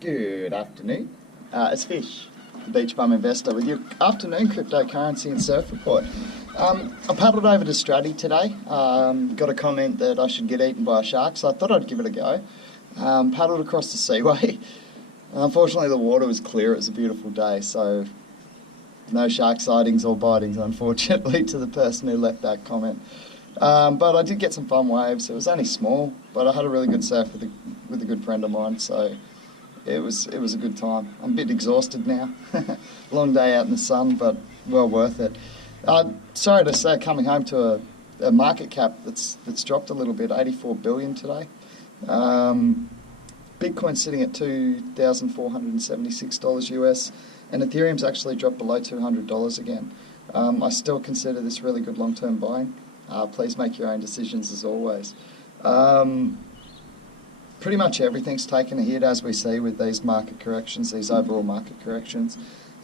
Good afternoon. It's Fish, the Beach Bum Investor, with your afternoon cryptocurrency and surf report. I paddled over to Stratty today. Got a comment that I should get eaten by a shark, so I thought I'd give it a go. Paddled across the seaway. Unfortunately, the water was clear. It was a beautiful day, so no shark sightings or bitings, unfortunately, to the person who left that comment. But I did get some fun waves. It was only small, but I had a really good surf with a good friend of mine, so it was a good time. I'm a bit exhausted now. Long day out in the sun, but well worth it. Sorry to say, coming home to a market cap that's dropped a little bit, 84 billion today. Bitcoin's sitting at $2,476 US, and Ethereum's actually dropped below $200 again. I still consider this really good long-term buying. Please make your own decisions as always. Pretty much everything's taken a hit, as we see with these market corrections, these overall market corrections.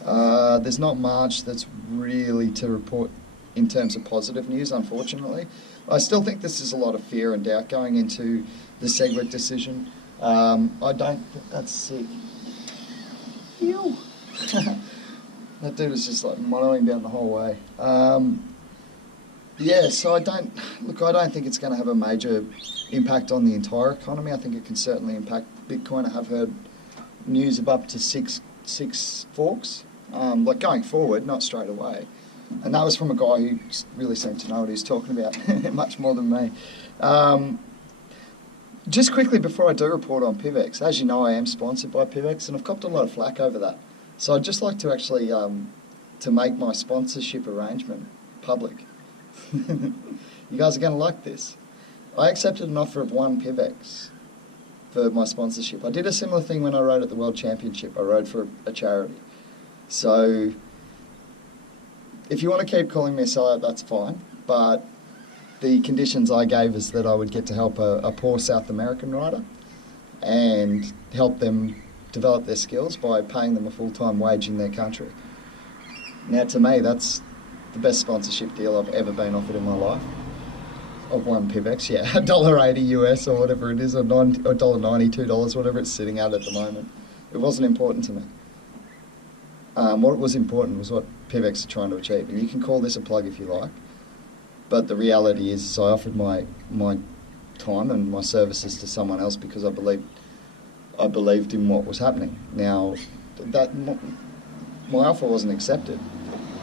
There's not much that's really to report in terms of positive news, unfortunately. I still think this is a lot of fear and doubt going into the SegWit decision. I don't think that's sick. Ew. That dude was just like monoing down the whole way. Yeah, so I don't think it's going to have a major impact on the entire economy. I think it can certainly impact Bitcoin. I have heard news of up to six forks, like going forward, not straight away. And that was from a guy who really seemed to know what he was talking about, much more than me. Just quickly before I do report on PIVX, as you know, I am sponsored by PIVX, and I've copped a lot of flack over that. So I'd just like to actually to make my sponsorship arrangement public. You guys are going to like this. I accepted an offer of 1 PIVX for my sponsorship. I did a similar thing when I rode at the World Championship. I rode for a charity. So if you want to keep calling me a sellout, that's fine. But the conditions I gave is that I would get to help a poor South American rider and help them develop their skills by paying them a full-time wage in their country. Now, to me, that's the best sponsorship deal I've ever been offered in my life. Of 1 PIVX, yeah, $1.80 US or whatever it is, or $1.90, $2, whatever it's sitting at the moment. It wasn't important to me. What was important was what PIVX are trying to achieve. And you can call this a plug if you like, but the reality is I offered my time and my services to someone else because I believed in what was happening. Now, my offer wasn't accepted,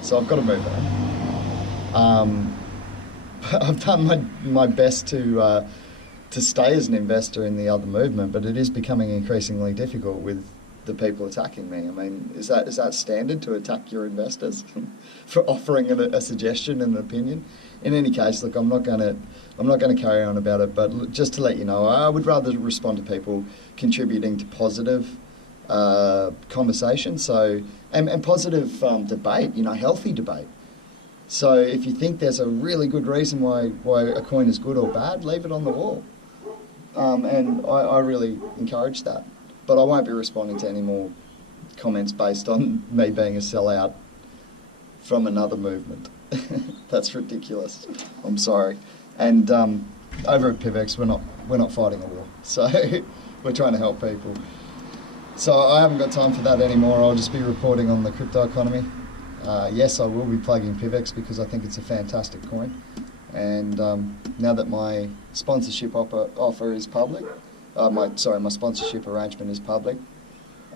so I've got to move on. I've done my best to stay as an investor in the other movement, but it is becoming increasingly difficult with the people attacking me. I mean, is that standard to attack your investors for offering a suggestion and an opinion? In any case, look, I'm not going to carry on about it. But just to let you know, I would rather respond to people contributing to positive conversation. So and positive debate. Healthy debate. So if you think there's a really good reason why a coin is good or bad, leave it on the wall. And I really encourage that. But I won't be responding to any more comments based on me being a sellout from another movement. That's ridiculous. I'm sorry. And over at PIVX, we're not fighting a war. So we're trying to help people. So I haven't got time for that anymore. I'll just be reporting on the crypto economy. Yes, I will be plugging PIVX because I think it's a fantastic coin. And now that my sponsorship offer is public, my sponsorship arrangement is public,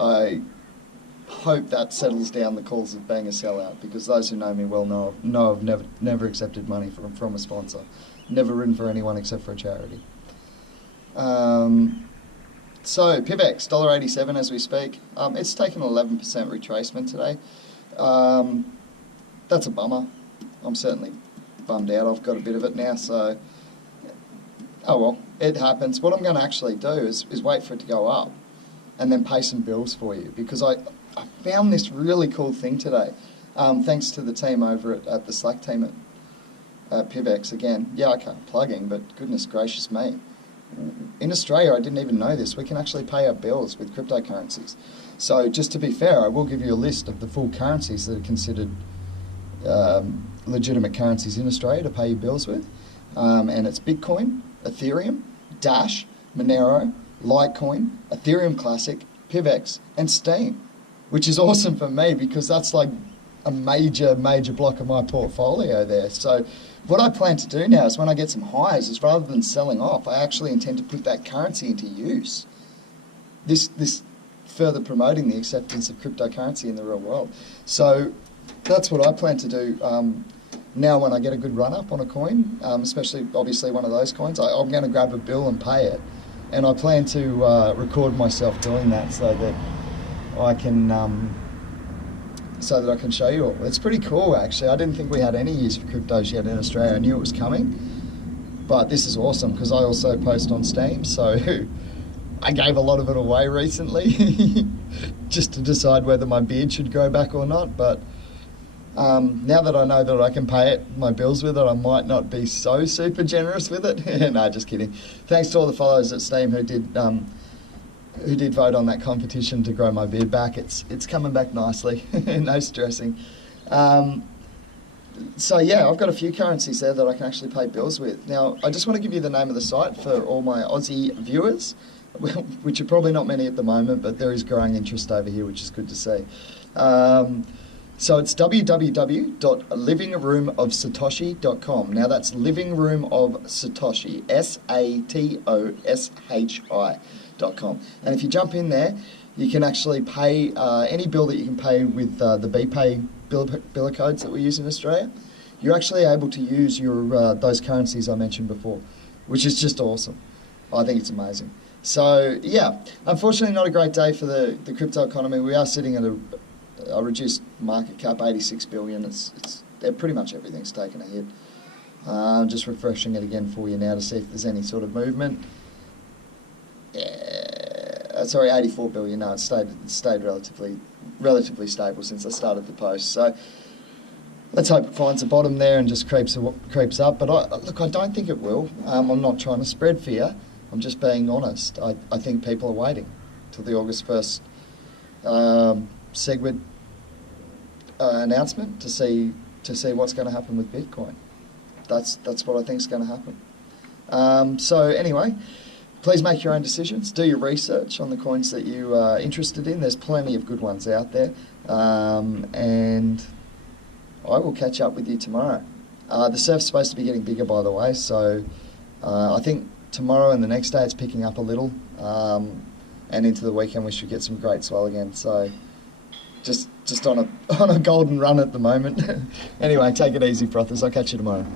I hope that settles down the calls of being a sellout, because those who know me well know I've never accepted money from a sponsor. Never ridden for anyone except for a charity. So PIVX, $1.87 as we speak. It's taken 11% retracement today. That's a bummer. I'm certainly bummed out. I've got a bit of it now, so oh well, it happens. What I'm going to actually do is wait for it to go up and then pay some bills for you, because I found this really cool thing today, thanks to the team over at the Slack team at PIVX again. Yeah, okay, plugging, but goodness gracious me. In Australia, I didn't even know this, we can actually pay our bills with cryptocurrencies. So just to be fair, I will give you a list of the full currencies that are considered legitimate currencies in Australia to pay your bills with. And it's Bitcoin, Ethereum, Dash, Monero, Litecoin, Ethereum Classic, PIVX, and Steam, which is awesome for me because that's like a major block of my portfolio there. So what I plan to do now is when I get some highs is rather than selling off, I actually intend to put that currency into use. This further promoting the acceptance of cryptocurrency in the real world. So that's what I plan to do now when I get a good run up on a coin, especially obviously one of those coins. I'm going to grab a bill and pay it, and I plan to record myself doing that so that I can show you all. It's pretty cool actually. I didn't think we had any use for cryptos yet in Australia. I knew it was coming, but this is awesome because I also post on Steam, so I gave a lot of it away recently just to decide whether my beard should grow back or not, but now that I know that I can pay my bills with it, I might not be so super generous with it. No, just kidding. Thanks to all the followers at Steam who did vote on that competition to grow my beard back. It's coming back nicely. No stressing. So yeah, I've got a few currencies there that I can actually pay bills with. Now, I just want to give you the name of the site for all my Aussie viewers, which are probably not many at the moment, but there is growing interest over here, which is good to see. So it's www.livingroomofsatoshi.com. Now that's Livingroom of Satoshi, SATOSHI.com. And if you jump in there, you can actually pay any bill that you can pay with the BPay biller codes that we use in Australia. You're actually able to use your those currencies I mentioned before, which is just awesome. I think it's amazing. So yeah, unfortunately not a great day for the crypto economy. We are sitting at a reduced market cap, 86 billion. It's pretty much everything's taken a hit. Just refreshing it again for you now to see if there's any sort of movement. Sorry, 84 billion. No, it's stayed relatively stable since I started the post. So let's hope it finds a bottom there and just creeps up. But look, I don't think it will. I'm not trying to spread fear. I'm just being honest. I think people are waiting till the August 1st SegWit announcement to see what's going to happen with Bitcoin. That's what I think is going to happen. So anyway, please make your own decisions. Do your research on the coins that you are interested in. There's plenty of good ones out there. And I will catch up with you tomorrow. The surf's supposed to be getting bigger, by the way, so I think tomorrow and the next day it's picking up a little, and into the weekend we should get some great swell again. So just on a golden run at the moment. Anyway, take it easy, brothers. I'll catch you tomorrow.